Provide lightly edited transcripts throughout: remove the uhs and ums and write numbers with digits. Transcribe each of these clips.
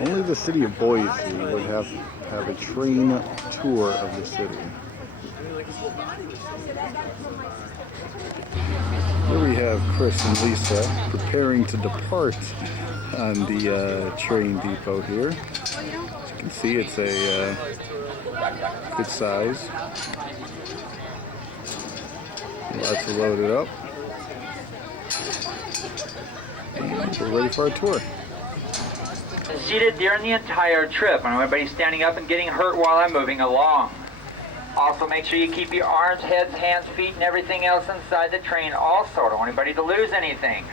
Only the city of Boise would have a train tour of the city. Here we have Chris and Lisa preparing to depart on the train depot here. As you can see, it's a good size. Lots to load it up. And we're ready for our tour. Seated during the entire trip. I don't want anybody standing up and getting hurt while I'm moving along. Also, make sure you keep your arms, heads, hands, feet, and everything else inside the train also. Don't want anybody to lose anything.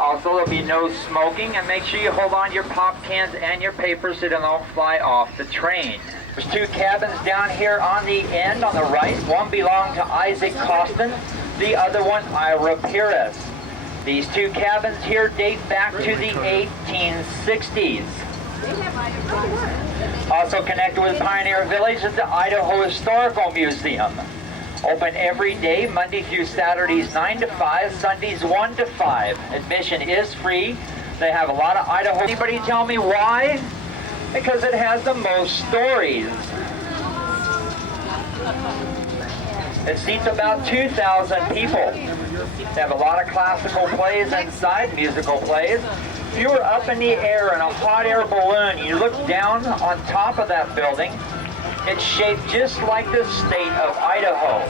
Also, there'll be no smoking, and make sure you hold on to your pop cans and your papers so they don't fly off the train. There's two cabins down here on the end on the right. One belonged to Isaac Costin, the other one Ira Pires. These two cabins here date back to the 1860s. Also connected with Pioneer Village is the Idaho Historical Museum. Open every day, Monday through Saturdays 9 to 5, Sundays 1 to 5. Admission is free. They have a lot of Idaho. Anybody tell me why? Because it has the most stories. It seats about 2,000 people. They have a lot of classical plays inside, musical plays. If you were up in the air in a hot air balloon, you look down on top of that building, it's shaped just like the state of Idaho.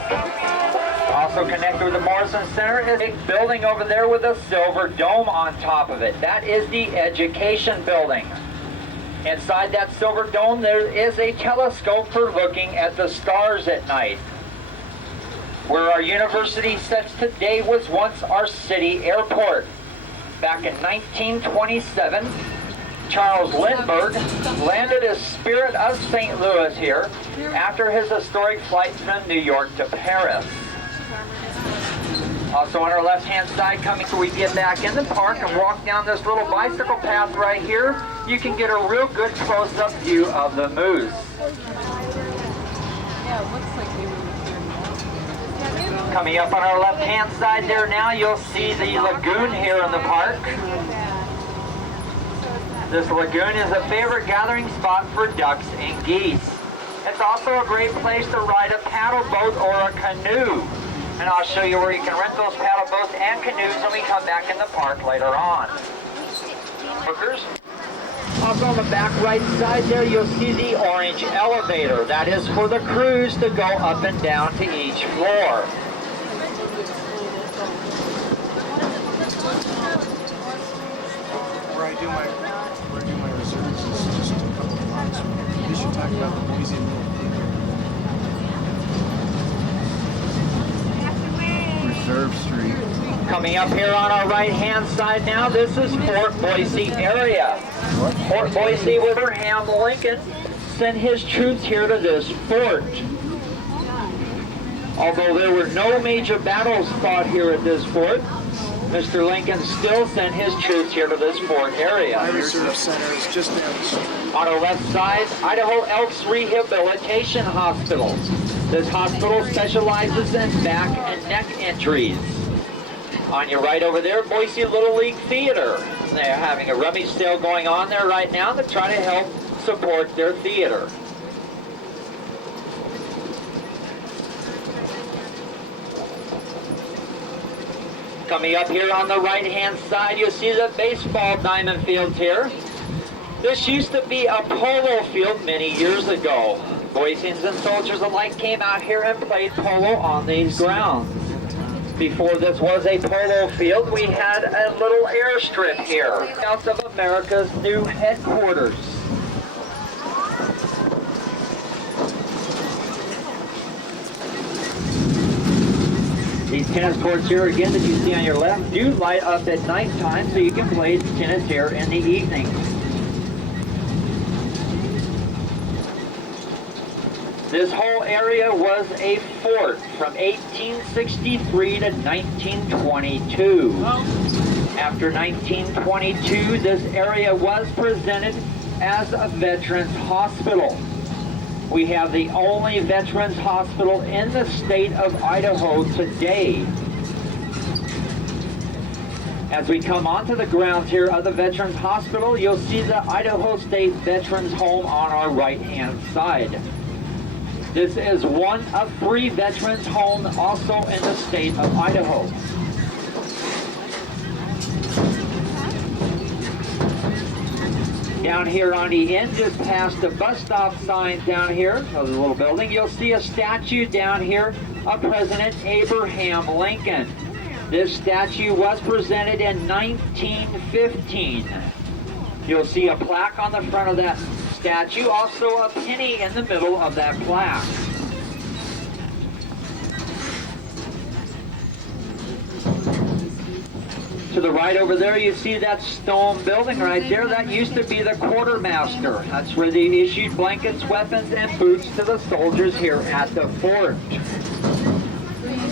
Also connected with the Morrison Center is a building over there with a silver dome on top of it. That is the education building. Inside that silver dome, there is a telescope for looking at the stars at night. Where our university sits today was once our city airport. Back in 1927, Charles Lindbergh landed his Spirit of St. Louis here after his historic flight from New York to Paris. Also on our left-hand side, coming so we get back in the park and walk down this little bicycle path right here, you can get a real good close-up view of the moose. Yeah, it looks like they were here. Coming up on our left-hand side there now, you'll see the lagoon here in the park. This lagoon is a favorite gathering spot for ducks and geese. It's also a great place to ride a paddle boat or a canoe. And I'll show you where you can rent those paddle boats and canoes when we come back in the park later on. Hookers. Also on the back right side there, you'll see the orange elevator. That is for the crews to go up and down to each floor. Where I do my reserves is just a couple of blocks. We should talk about the Boise Reserve Street. Coming up here on our right-hand side now, this is Fort Boise area. Fort Boise, where Abraham Lincoln sent his troops here to this fort. Although there were no major battles fought here at this fort, Mr. Lincoln still sent his troops here to this fort area. My reserve center is just down the street. On our left side, Idaho Elks Rehabilitation Hospital. This hospital specializes in back and neck injuries. On your right over there, Boise Little League Theater. They're having a rummage sale going on there right now to try to help support their theater. Coming up here on the right-hand side, you'll see the baseball diamond fields here. This used to be a polo field many years ago. Boiseans and soldiers alike came out here and played polo on these grounds. Before this was a polo field, we had a little airstrip here. South of America's new headquarters. These tennis courts here again that you see on your left do light up at nighttime so you can play tennis here in the evening. This whole area was a fort from 1863 to 1922. After 1922, this area was presented as a veterans hospital. We have the only veterans hospital in the state of Idaho today. As we come onto the grounds here of the Veterans Hospital, you'll see the Idaho State Veterans Home on our right-hand side. This is one of 3 veterans' homes also in the state of Idaho. Down here on the end, just past the bus stop sign down here, of the little building, you'll see a statue down here of President Abraham Lincoln. This statue was presented in 1915. You'll see a plaque on the front of that statue, also a penny in the middle of that plaque. To the right over there, you see that stone building right there. That used to be the quartermaster. That's where they issued blankets, weapons, and boots to the soldiers here at the fort.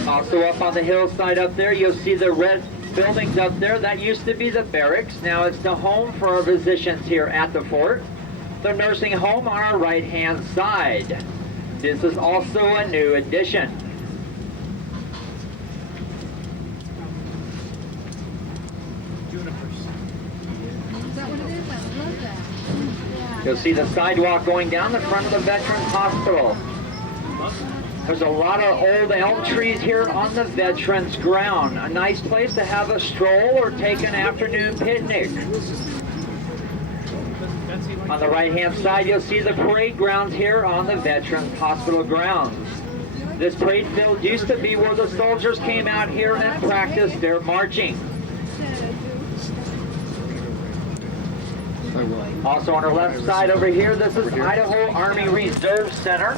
Also up on the hillside up there, you'll see the red buildings up there. That used to be the barracks. Now it's the home for our physicians here at the fort. The nursing home on our right-hand side. This is also a new addition. You'll see the sidewalk going down the front of the Veterans Hospital. There's a lot of old elm trees here on the Veterans ground. A nice place to have a stroll or take an afternoon picnic. On the right-hand side, you'll see the parade grounds here on the Veterans Hospital grounds. This parade field used to be where the soldiers came out here and practiced their marching. Also on our left side over here, this is Idaho Army Reserve Center.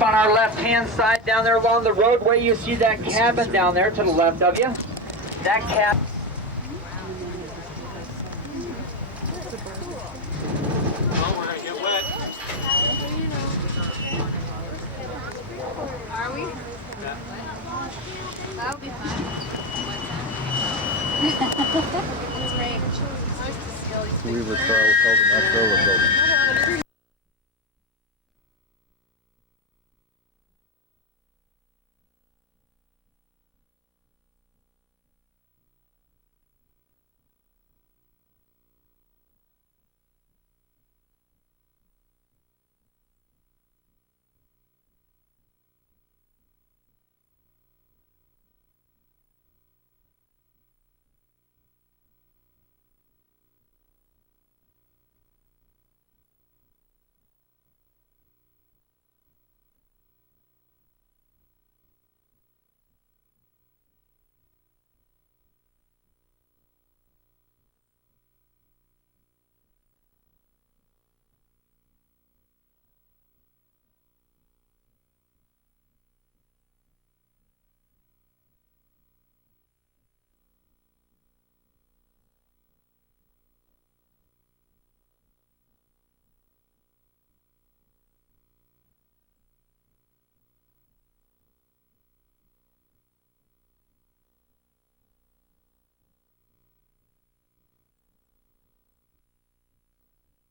On our left-hand side down there along the roadway, you see that cabin down there to the left of you. That cabin. Are we? That'll be fun. It's rain. We were held in that trailer building.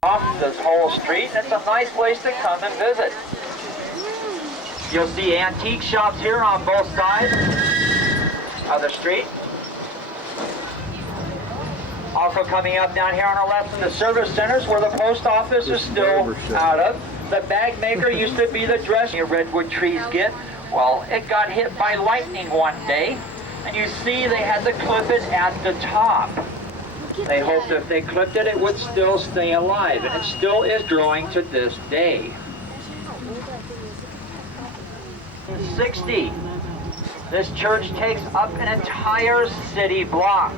Off this whole street, and it's a nice place to come and visit. You'll see antique shops here on both sides of the street. Also coming up down here on our left in the service centers where the post office is still out of. The bag maker used to be the dress your redwood trees get. Well, it got hit by lightning one day, and you see they had to clip it at the top. They hoped if they clipped it, it would still stay alive, and it still is growing to this day. 60. This church takes up an entire city block.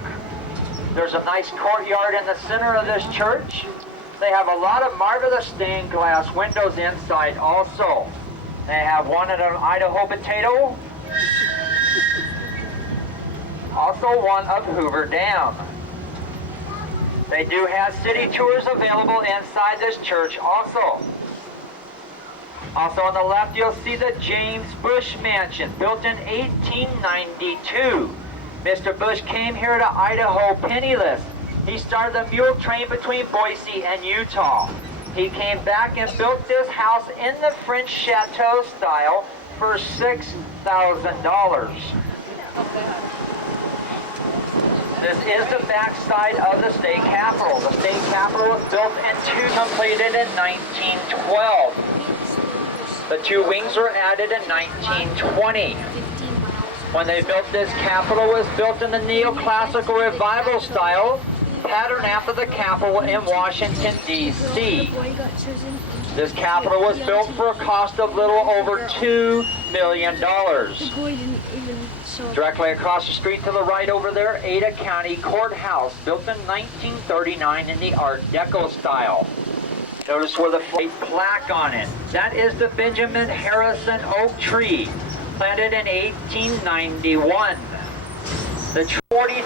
There's a nice courtyard in the center of this church. They have a lot of marvelous stained glass windows inside also. They have one at an Idaho potato. Also one of Hoover Dam. They do have city tours available inside this church also. Also on the left, you'll see the James Bush Mansion, built in 1892. Mr. Bush came here to Idaho penniless. He started the mule train between Boise and Utah. He came back and built this house in the French chateau style for $6,000. This is the backside of the state capitol. The state capitol was built completed in 1912. The two wings were added in 1920. When they built this capitol, it was built in the neoclassical revival style, patterned after the Capitol in Washington, D.C. This capitol was built for a cost of little over $2 million. Directly across the street to the right over there, Ada County Courthouse, built in 1939 in the Art Deco style. Notice where the plaque on it. That is the Benjamin Harrison oak tree, planted in 1891. The 40